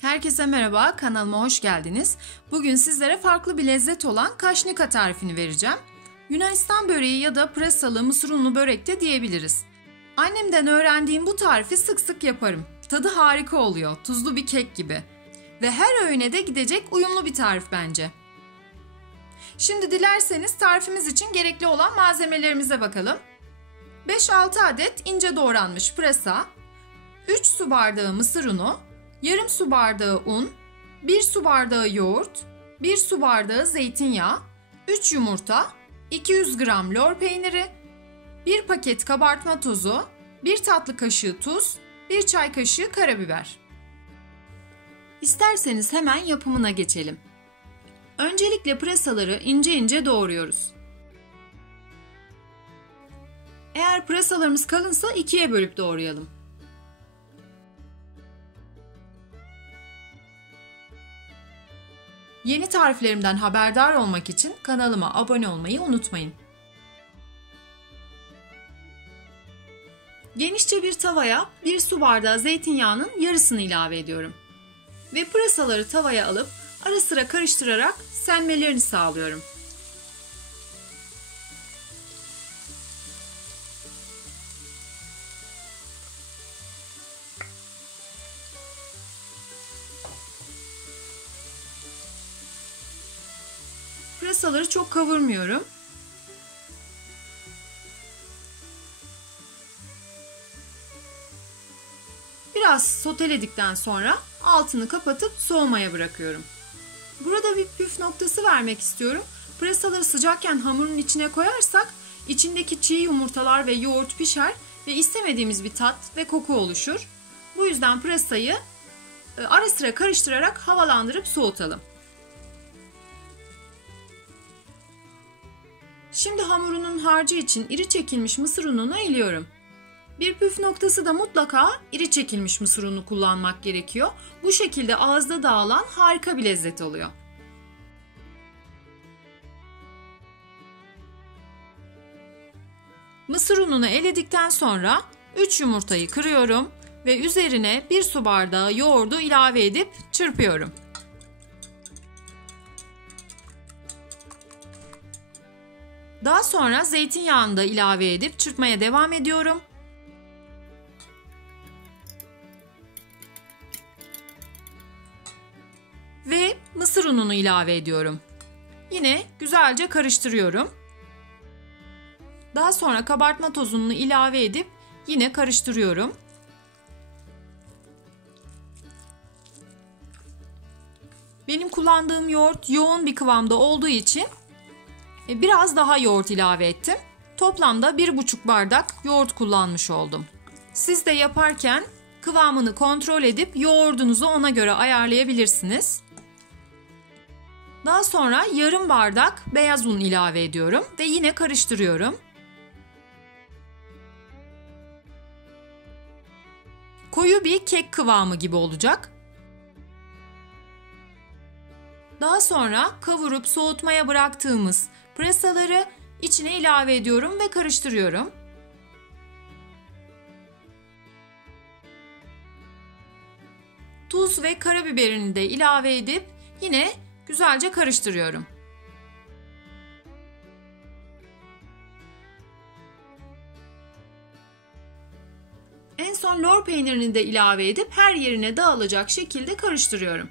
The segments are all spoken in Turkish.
Herkese merhaba, kanalıma hoş geldiniz. Bugün sizlere farklı bir lezzet olan kaşnika tarifini vereceğim. Yunanistan böreği ya da pırasalı mısır unlu börek de diyebiliriz. Annemden öğrendiğim bu tarifi sık sık yaparım. Tadı harika oluyor, tuzlu bir kek gibi. Ve her öğüne de gidecek uyumlu bir tarif bence. Şimdi dilerseniz tarifimiz için gerekli olan malzemelerimize bakalım. 5-6 adet ince doğranmış pırasa, 3 su bardağı mısır unu, yarım su bardağı un, 1 su bardağı yoğurt, 1 su bardağı zeytinyağı, 3 yumurta, 200 gram lor peyniri, 1 paket kabartma tozu, 1 tatlı kaşığı tuz, 1 çay kaşığı karabiber. İsterseniz hemen yapımına geçelim. Öncelikle pırasaları ince ince doğruyoruz. Eğer pırasalarımız kalınsa ikiye bölüp doğrayalım. Yeni tariflerimden haberdar olmak için kanalıma abone olmayı unutmayın. Genişçe bir tavaya 1 su bardağı zeytinyağının yarısını ilave ediyorum. Ve pırasaları tavaya alıp ara sıra karıştırarak senmelerini sağlıyorum. Pırasaları çok kavurmuyorum. Biraz soteledikten sonra altını kapatıp soğumaya bırakıyorum. Burada bir püf noktası vermek istiyorum. Pırasaları sıcakken hamurun içine koyarsak içindeki çiğ yumurtalar ve yoğurt pişer ve istemediğimiz bir tat ve koku oluşur. Bu yüzden pırasayı ara sıra karıştırarak havalandırıp soğutalım. Şimdi hamurunun harcı için iri çekilmiş mısır ununu eliyorum. Bir püf noktası da mutlaka iri çekilmiş mısır unu kullanmak gerekiyor. Bu şekilde ağızda dağılan harika bir lezzet oluyor. Mısır ununu eledikten sonra 3 yumurtayı kırıyorum ve üzerine 1 su bardağı yoğurdu ilave edip çırpıyorum. Daha sonra zeytinyağını da ilave edip çırpmaya devam ediyorum. Ve mısır ununu ilave ediyorum. Yine güzelce karıştırıyorum. Daha sonra kabartma tozunu ilave edip yine karıştırıyorum. Benim kullandığım yoğurt yoğun bir kıvamda olduğu için biraz daha yoğurt ilave ettim. Toplamda 1,5 bardak yoğurt kullanmış oldum. Siz de yaparken kıvamını kontrol edip yoğurdunuzu ona göre ayarlayabilirsiniz. Daha sonra yarım bardak beyaz un ilave ediyorum ve yine karıştırıyorum. Koyu bir kek kıvamı gibi olacak. Daha sonra kavurup soğutmaya bıraktığımız pırasaları içine ilave ediyorum ve karıştırıyorum. Tuz ve karabiberini de ilave edip yine güzelce karıştırıyorum. En son lor peynirini de ilave edip her yerine dağılacak şekilde karıştırıyorum.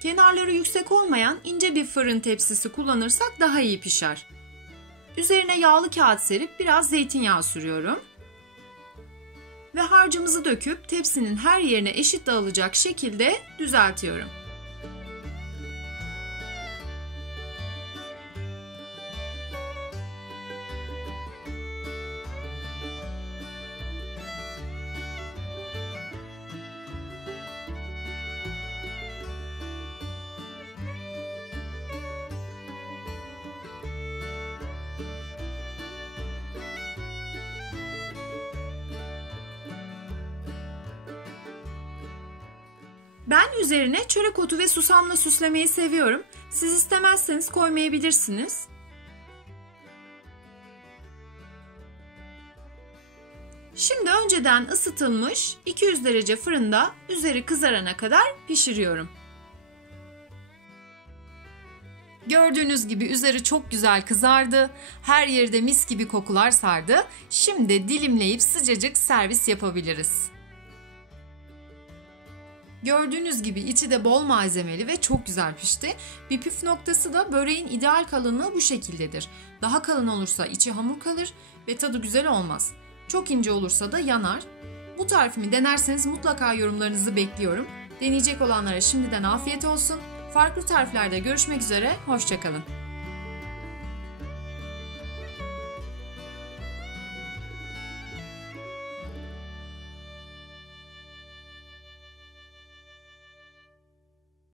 Kenarları yüksek olmayan ince bir fırın tepsisi kullanırsak daha iyi pişer. Üzerine yağlı kağıt serip biraz zeytinyağı sürüyorum. Ve harcımızı döküp tepsinin her yerine eşit dağılacak şekilde düzeltiyorum. Ben üzerine çörek otu ve susamla süslemeyi seviyorum. Siz istemezseniz koymayabilirsiniz. Şimdi önceden ısıtılmış 200 derece fırında üzeri kızarana kadar pişiriyorum. Gördüğünüz gibi üzeri çok güzel kızardı. Her yerde mis gibi kokular sardı. Şimdi dilimleyip sıcacık servis yapabiliriz. Gördüğünüz gibi içi de bol malzemeli ve çok güzel pişti. Bir püf noktası da böreğin ideal kalınlığı bu şekildedir. Daha kalın olursa içi hamur kalır ve tadı güzel olmaz. Çok ince olursa da yanar. Bu tarifimi denerseniz mutlaka yorumlarınızı bekliyorum. Deneyecek olanlara şimdiden afiyet olsun. Farklı tariflerde görüşmek üzere, hoşça kalın.